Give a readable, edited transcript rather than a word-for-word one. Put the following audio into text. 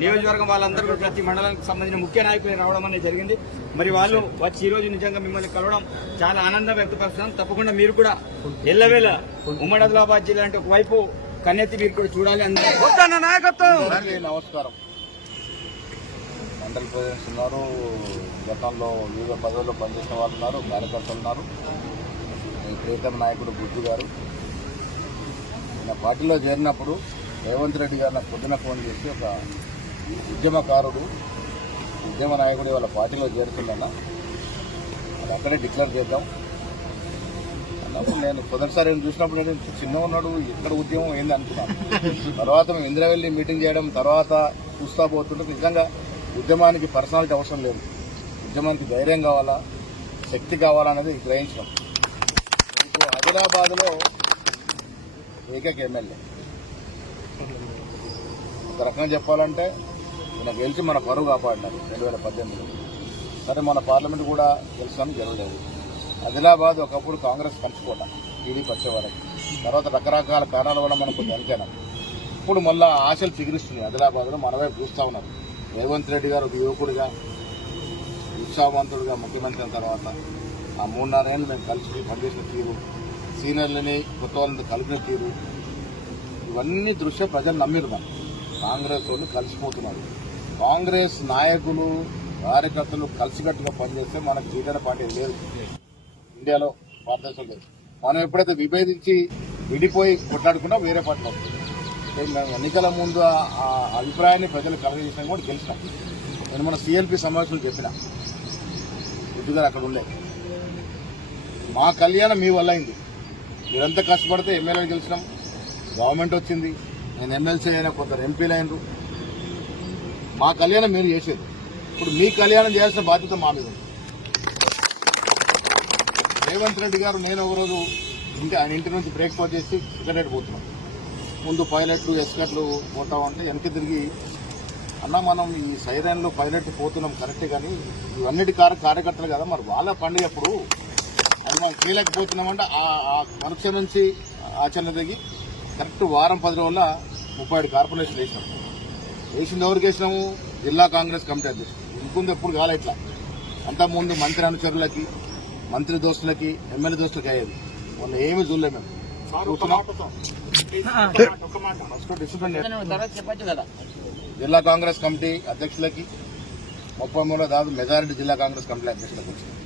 నియోజకవర్గం వాళ్ళందరూ కూడా ప్రతి మండలానికి సంబంధించిన ముఖ్య నాయకులు రావడం అనేది జరిగింది. మరి వాళ్ళు వచ్చి ఈ రోజు నిజంగా మిమ్మల్ని కలవడం చాలా ఆనందం వ్యక్తపరుస్తున్నాం. తప్పకుండా మీరు కూడా ఎల్లవేళ ఉమ్మడి ఆదిలాబాద్ జిల్లా అంటే ఒకవైపు కన్నెత్తి మీరు కూడా చూడాలి. నాయకత్వం. నమస్కారం. మండల ప్రెసిడెంట్స్ ఉన్నారు, గతంలో వివిధ పదవుల్లో పనిచేసిన వాళ్ళు ఉన్నారు, కార్యకర్తలు ఉన్నారు. ప్రియతమ నాయకుడు బుద్ధు గారు నా పార్టీలో చేరినప్పుడు రేవంత్ రెడ్డి గారు నాకు పొద్దున ఫోన్ చేసి ఒక ఉద్యమకారుడు, ఉద్యమ నాయకుడు వాళ్ళ పార్టీలో చేరుతుందన్నా, అది అక్కడే డిక్లేర్ చేద్దాం అన్నప్పుడు నేను మొదటిసారి చూసినప్పుడు నేను చిన్నగా ఉన్నాడు, ఎక్కడ ఉద్యమం ఏంది అనుకున్నాను. తర్వాత మేము ఇందిరావెల్లి మీటింగ్ చేయడం, తర్వాత చూస్తా పోతుంటే నిజంగా ఉద్యమానికి పర్సనాలిటీ అవసరం లేదు, ఉద్యమానికి ధైర్యం కావాలా, శక్తి కావాలా అనేది గ్రహించడం. ఇప్పుడు ఆదిలాబాద్లో ఏకైక ఎమ్మెల్యే ఒక రకంగా చెప్పాలంటే ఈయన గెలిచి మన పరువు కాపాడినారు 2018లో. సరే మన పార్లమెంట్ కూడా గెలిచాను, గెలవలేదు. ఆదిలాబాద్ ఒకప్పుడు కాంగ్రెస్ కంచుకోట, టీడీపీ వచ్చేవారికి. తర్వాత రకరకాల కారణాల వల్ల మనం కొంచెం వెనకాను. ఇప్పుడు మళ్ళా ఆశలు చిగురిస్తున్నాయి. ఆదిలాబాద్లో మన వైపు చూస్తూ ఉన్నారు. రేవంత్ రెడ్డి గారు ఒక యువకుడిగా, ఉత్సాహవంతుడిగా ముఖ్యమంత్రి అయిన తర్వాత ఆ 3-4 ఏళ్ళు మేము కలిసి పనిచేసిన తీరు, సీనియర్లని కొత్త వాళ్ళని కలిపిన తీరు, ఇవన్నీ దృష్ట్యా ప్రజలు నమ్మిరు. కాంగ్రెస్ వాళ్ళు కలిసిపోతున్నారు. కాంగ్రెస్ నాయకులు, కార్యకర్తలు కలిసికట్టుగా పనిచేస్తే మనకు జీటన పార్టీ లేదు ఇండియాలో, భారతదేశంలో లేదు. మనం ఎప్పుడైతే విభేదించి విడిపోయి కొట్లాడుకున్నా వేరే పార్టీలు వస్తుంది. మేము ఎన్నికల ముందు ఆ అభిప్రాయాన్ని ప్రజలు కలగజేసినా కూడా గెలిచినాం. నేను మన సిఎల్పి సమావేశంలో చెప్పిన బుద్ధుగారు అక్కడ ఉండే, మా కళ్యాణం మీ వల్ల అయింది. మీరంతా కష్టపడితే ఎమ్మెల్యేలు గెలిచినాం, గవర్నమెంట్ వచ్చింది, నేను ఎమ్మెల్సీ అయినా, కొందరు ఎంపీలు అయినరు. మా కళ్యాణం మీరు చేసేది, ఇప్పుడు మీ కళ్యాణం చేయాల్సిన బాధ్యత మా మీద ఉంది. రేవంత్ రెడ్డి గారు నేను ఒకరోజు ఆయన ఇంటి నుంచి బ్రేక్ఫాస్ట్ చేసి సిగరెట్ పోతున్నాం. ముందు పైలట్లు ఎస్కట్లు పోతామంటే వెనక్కి తిరిగి, అన్న మనం ఈ సైరన్లు పైలట్ పోతున్నాం కరెక్టే, కానీ ఇవన్నిటి కార్యకర్తలు కదా, మరి వాళ్ళ పండుగ ఎప్పుడు అది మనం చేయలేకపోతున్నామంటే ఆ పరీక్ష నుంచి ఆచరణ దిగి కరెక్ట్ వారం 10 రోజుల 37 కార్పొరేషన్ వేసినాం. వేసింది ఎవరికి వేసినాము? జిల్లా కాంగ్రెస్ కమిటీ అధ్యక్షుడు. ఇంకొంది ఎప్పుడు కాలే ఇట్లా. అంతకుముందు మంత్రి అనుచరులకి, మంత్రి దోస్తులకి, ఎమ్మెల్యే దోస్తులకి అయ్యేది. వాళ్ళు ఏమీ చూడలేదు. మేము చూస్తున్నాం. జిల్లా కాంగ్రెస్ కమిటీ అధ్యక్షులకి 33 దాదాపు మెజారిటీ జిల్లా కాంగ్రెస్ కమిటీ అధ్యక్షులకు వచ్చింది.